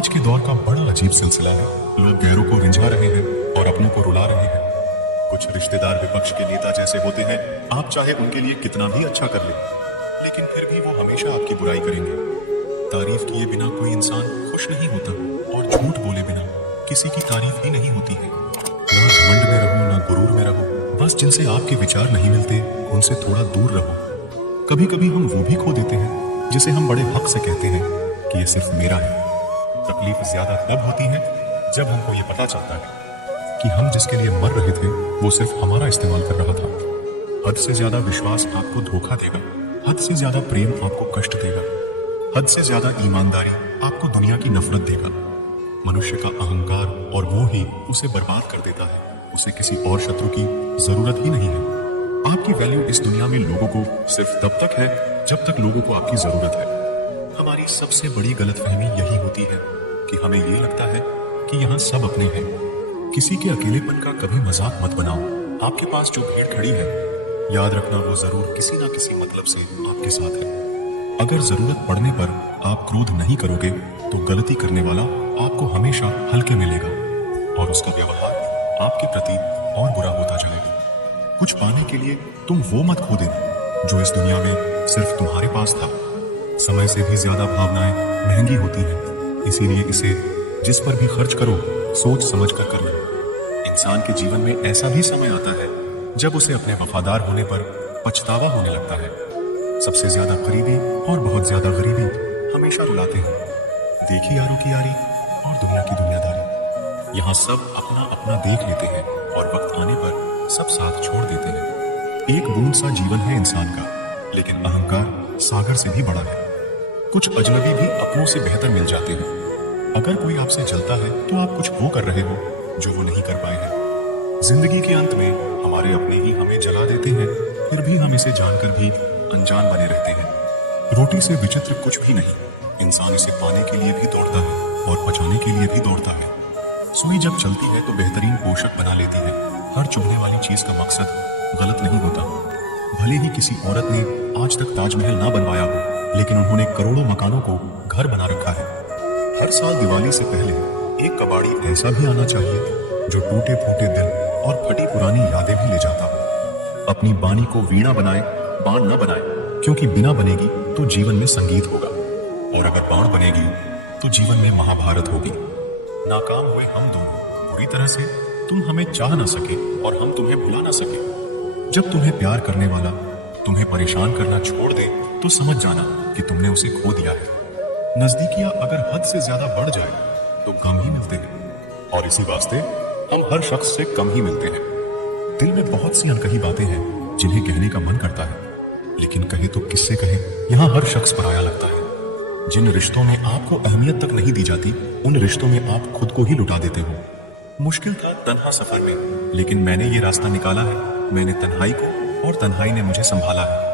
आज के दौर का बड़ा अजीब सिलसिला है। लोग गैरों को रिंझा रहे हैं और अपनों को रुला रहे हैं। कुछ रिश्तेदार विपक्ष के नेता जैसे होते हैं, आप चाहे उनके लिए कितना भी अच्छा कर ले, लेकिन फिर भी वो हमेशा आपकी बुराई करेंगे। तारीफ किए बिना कोई इंसान खुश नहीं होता और झूठ बोले बिना किसी की तारीफ ही नहीं होती है। ना घमंड में रहो ना गुरूर में रहो, बस जिनसे आपके विचार नहीं मिलते उनसे थोड़ा दूर रहो। कभी कभी हम वो भी खो देते हैं जिसे हम बड़े हक से कहते हैं कि ये सिर्फ मेरा है। तकलीफ ज्यादा तब होती है जब हमको ये पता चलता है कि हम जिसके लिए मर रहे थे वो सिर्फ हमारा इस्तेमाल कर रहा था। हद से ज्यादा विश्वास आपको धोखा देगा, हद से ज्यादा प्रेम आपको कष्ट देगा, हद से ज्यादा ईमानदारी आपको दुनिया की नफरत देगा। मनुष्य का अहंकार और वो ही उसे बर्बाद कर देता है। उसे किसी और शत्रु की जरूरत ही नहीं है। आपकी वैल्यू इस दुनिया में लोगों को सिर्फ तब तक है जब तक लोगों को आपकी जरूरत है। हमारी सबसे बड़ी गलतफहमी यही होती है कि हमें ये लगता है कि यहाँ सब अपने हैं। किसी के अकेलेपन का कभी मजाक मत बनाओ। आपके पास जो भीड़ खड़ी है, याद रखना वो जरूर किसी ना किसी मतलब से आपके साथ है। अगर जरूरत पड़ने पर आप क्रोध नहीं करोगे तो गलती करने वाला आपको हमेशा हल्के में लेगा और उसका व्यवहार आपके प्रति और बुरा होता जाएगा। कुछ पाने के लिए तुम वो मत खो देना जो इस दुनिया में सिर्फ तुम्हारे पास था। समय से भी ज्यादा भावनाएं महंगी होती हैं, इसीलिए इसे जिस पर भी खर्च करो सोच समझ कर करना। इंसान के जीवन में ऐसा भी समय आता है जब उसे अपने वफादार होने पर पछतावा होने लगता है। सबसे ज्यादा करीबी और बहुत ज्यादा गरीबी हमेशा रुलाते हैं। देखी यारों की यारी और दुनिया की दुनियादारी। यहाँ सब अपना अपना देख लेते हैं और वक्त आने पर सब साथ छोड़ देते हैं। एक बूंद सा जीवन है इंसान का, लेकिन अहंकार सागर से भी बड़ा है। कुछ अजनबी भी अपनों से बेहतर मिल जाते हैं। अगर कोई आपसे जलता है तो आप कुछ वो कर रहे हो जो वो नहीं कर पाए हैं। जिंदगी के अंत में हमारे अपने ही हमें जला देते हैं, फिर भी हम इसे जानकर भी अनजान बने रहते हैं। रोटी से विचित्र कुछ भी नहीं। इंसान इसे पाने के लिए भी दौड़ता है और पचाने के लिए भी दौड़ता है। सुई जब चलती है तो बेहतरीन पोषक बना लेती है। हर चुभने वाली चीज का मकसद गलत नहीं होता। भले ही किसी औरत ने आज तक ताजमहल ना बनवाया हो, लेकिन उन्होंने करोड़ों मकानों को घर बना रखा है। हर साल दिवाली से पहले एक कबाड़ी ऐसा भी आना चाहिए जो टूटे फूटे दिल और फटी पुरानी यादें भी ले जाता हो। अपनी बानी को वीणा बनाए, बाण न बनाए, क्योंकि बिना बनेगी तो जीवन में संगीत होगा, और अगर बाण बनेगी तो जीवन में महाभारत होगी। नाकाम हुए हम दोनों बुरी तरह से। तुम हमें चाह ना सके और हम तुम्हें भुला ना सके। जब तुम्हें प्यार करने वाला तुम्हें परेशान करना छोड़ दे तो समझ जाना कि तुमने उसे खो दिया है। नजदीकियां अगर हद से ज्यादा बढ़ जाए तो कम ही मिलते हैं, और इसी वास्ते हम हर शख्स से कम ही मिलते हैं। दिल में बहुत सी अनकही बातें हैं जिन्हें कहने का मन करता है, लेकिन कहे तो किससे कहे, यहाँ हर शख्स पराया लगता है। जिन रिश्तों में आपको अहमियत तक नहीं दी जाती, उन रिश्तों में आप खुद को ही लुटा देते हो। मुश्किल था तन्हा सफर में, लेकिन मैंने ये रास्ता निकाला है। मैंने तन्हाई को और तन्हाई ने मुझे संभाला है।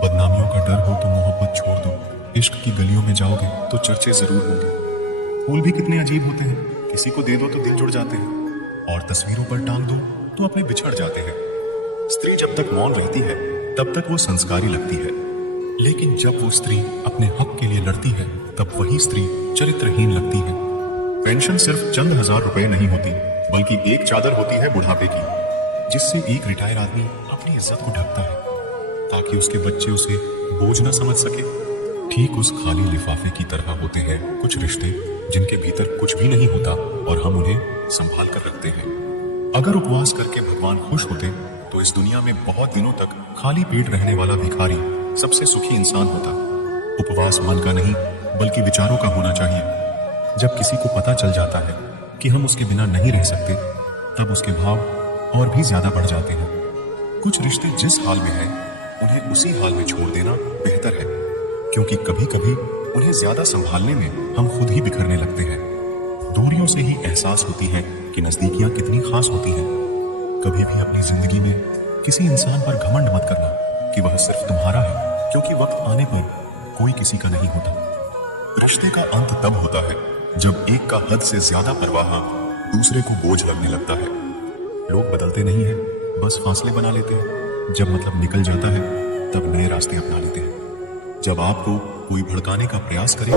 बदनामियों का डर हो तो मोहब्बत छोड़ दो। इश्क की गलियों में जाओगे तो चर्चे जरूर होंगे। फूल भी कितने अजीब होते हैं, किसी को दे दो तो दिल जुड़ जाते हैं, और तस्वीरों पर टांग दो तो अपने बिछड़ जाते हैं। स्त्री जब तक मौन रहती है तब तक वो संस्कारी लगती है, लेकिन जब वो स्त्री अपने हक के लिए लड़ती है तब वही स्त्री चरित्रहीन लगती है। पेंशन सिर्फ चंद हजार रुपए नहीं होती, बल्कि एक चादर होती है बुढ़ापे की, जिससे एक रिटायर आदमी अपनी इज्जत को ढकता है ताकि उसके बच्चे उसे बोझ न समझ सके। ठीक उस खाली लिफाफे की तरह होते हैं कुछ रिश्ते जिनके भीतर कुछ भी नहीं होता और हम उन्हें संभाल कर रखते हैं। अगर उपवास करके भगवान खुश होते तो इस दुनिया में बहुत दिनों तक खाली पेट रहने वाला भिखारी सबसे सुखी इंसान होता। उपवास मन का नहीं बल्कि विचारों का होना चाहिए। जब किसी को पता चल जाता है कि हम उसके बिना नहीं रह सकते, तब उसके भाव और भी ज्यादा बढ़ जाते हैं। कुछ रिश्ते जिस हाल में हैं, उन्हें उसी हाल में छोड़ देना बेहतर है, क्योंकि कभी कभी उन्हें ज्यादा संभालने में हम खुद ही बिखरने लगते हैं। दूरियों से ही एहसास होती है कि नजदीकियां कितनी खास होती हैं। कभी भी अपनी जिंदगी में किसी इंसान पर घमंड मत करना कि वह सिर्फ तुम्हारा है, क्योंकि वक्त आने पर कोई किसी का नहीं होता। रिश्ते का अंत तब होता है जब एक का हद से ज्यादा परवाह दूसरे को बोझ लगने लगता है। लोग बदलते नहीं हैं, बस फासले बना लेते हैं। जब मतलब निकल जाता है तब नए रास्ते अपना लेते हैं। जब आपको कोई भड़काने का प्रयास करे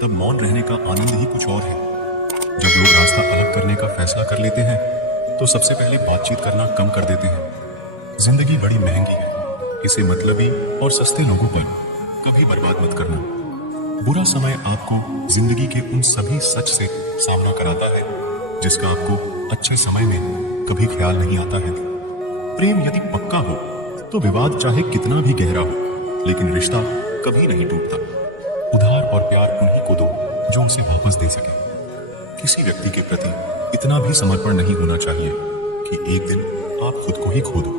तब मौन रहने का आनंद ही कुछ और है। जब लोग रास्ता अलग करने का फैसला कर लेते हैं तो सबसे पहले बातचीत करना कम कर देते हैं। जिंदगी बड़ी महंगी है, इसे मतलबी और सस्ते लोगों पर कभी बर्बाद मत करना। बुरा समय आपको जिंदगी के उन सभी सच से सामना कराता है जिसका आपको अच्छे समय में कभी ख्याल नहीं आता है। प्रेम यदि पक्का हो तो विवाद चाहे कितना भी गहरा हो, लेकिन रिश्ता कभी नहीं टूटता। उधार और प्यार उन्हीं को दो जो उसे वापस दे सके। किसी व्यक्ति के प्रति इतना भी समर्पण नहीं होना चाहिए कि एक दिन आप खुद को ही खो दो।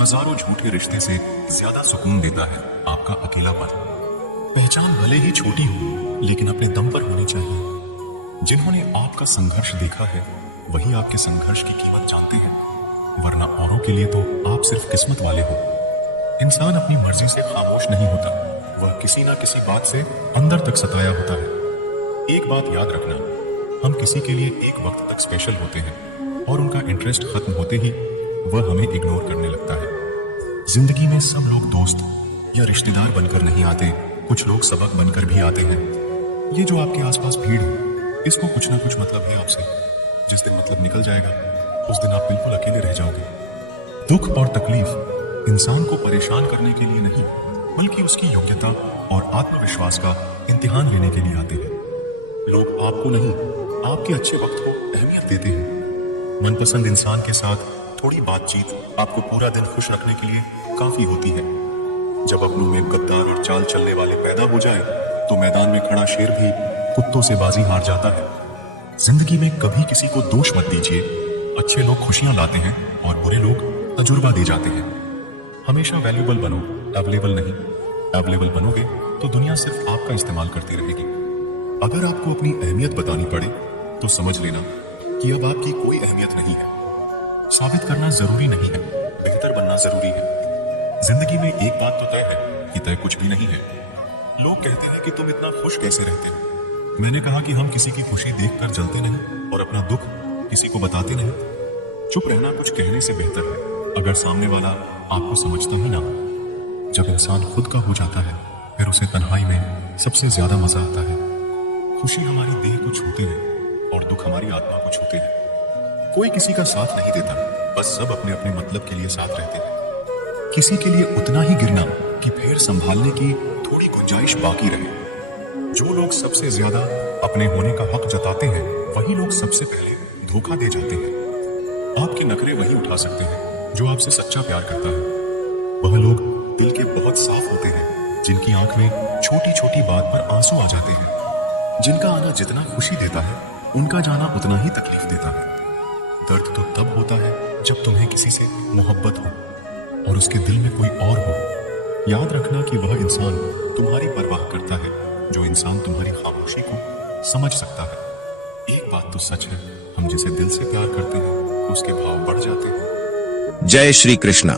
हजारों झूठे रिश्ते से ज्यादा सुकून देता है आपका अकेलापन। पहचान भले ही छोटी हो लेकिन अपने दम पर होनी चाहिए। जिन्होंने आपका संघर्ष देखा है वही आपके संघर्ष की कीमत जानते हैं, वरना औरों के लिए तो आप सिर्फ किस्मत वाले हो। इंसान अपनी मर्जी से खामोश नहीं होता, वह किसी ना किसी बात से अंदर तक सताया होता है। एक बात याद रखना, हम किसी के लिए एक वक्त तक स्पेशल होते हैं और उनका इंटरेस्ट खत्म होते ही वह हमें इग्नोर करने लगता है। जिंदगी में सब लोग दोस्त या रिश्तेदार बनकर नहीं आते, कुछ लोग सबक बनकर भी आते हैं। ये जो आपके आसपास भीड़ है, इसको कुछ ना कुछ मतलब है आपसे। जिस दिन मतलब निकल जाएगा उस दिन आप बिल्कुल अकेले रह जाओगे। दुख और तकलीफ इंसान को परेशान करने के लिए नहीं, बल्कि उसकी योग्यता और आत्मविश्वास का इम्तिहान लेने के लिए आते हैं। लोग आपको नहीं, आपके अच्छे वक्त को अहमियत देते हैं। मनपसंद इंसान के साथ थोड़ी बातचीत आपको पूरा दिन खुश रखने के लिए काफी होती है। जब अपनों में गद्दार और चाल चलने वाले पैदा हो जाए तो मैदान में खड़ा शेर भी कुत्तों से बाजी हार जाता है। जिंदगी में कभी किसी को दोष मत दीजिए। अच्छे लोग खुशियां लाते हैं और बुरे लोग तजुर्बा दे जाते हैं। हमेशा वैल्यूबल बनो, अवेलेबल नहीं। अवेलेबल बनोगे तो दुनिया सिर्फ आपका इस्तेमाल करती रहेगी। अगर आपको अपनी अहमियत बतानी पड़े तो समझ लेना कि अब आपकी कोई अहमियत नहीं है। साबित करना जरूरी नहीं है, बेहतर बनना जरूरी है। जिंदगी में एक बात तो तय है कि तय कुछ भी नहीं है। लोग कहते हैं कि तुम इतना खुश कैसे रहते हो। मैंने कहा कि हम किसी की खुशी देखकर जलते नहीं और अपना दुख किसी को बताते नहीं। चुप रहना कुछ कहने से बेहतर है अगर सामने वाला आपको समझता ही ना। जब इंसान खुद का हो जाता है फिर उसे तन्हाई में सबसे ज्यादा मजा आता है। खुशी हमारी देह को छूती है और दुख हमारी आत्मा को छूते हैं। कोई किसी का साथ नहीं देता, बस सब अपने अपने मतलब के लिए साथ रहते हैं। किसी के लिए उतना ही गिरना कि फिर संभालने की थोड़ी गुंजाइश बाकी रहे। जो लोग सबसे ज्यादा अपने होने का हक जताते हैं वही लोग सबसे पहले धोखा दे जाते हैं। आपके नखरे वही उठा सकते हैं जो आपसे सच्चा प्यार करता है। वह लोग दिल के बहुत साफ होते हैं जिनकी आंख में छोटी छोटी बात पर आंसू आ जाते हैं। जिनका आना जितना खुशी देता है उनका जाना उतना ही तकलीफ देता है। दर्द तो तब होता है जब तुम्हें किसी से मोहब्बत हो और उसके दिल में कोई और हो। याद रखना कि वह इंसान तुम्हारी परवाह करता है जो इंसान तुम्हारी खामोशी को समझ सकता है। एक बात तो सच है, हम जिसे दिल से प्यार करते हैं उसके भाव बढ़ जाते हैं। जय श्री कृष्णा।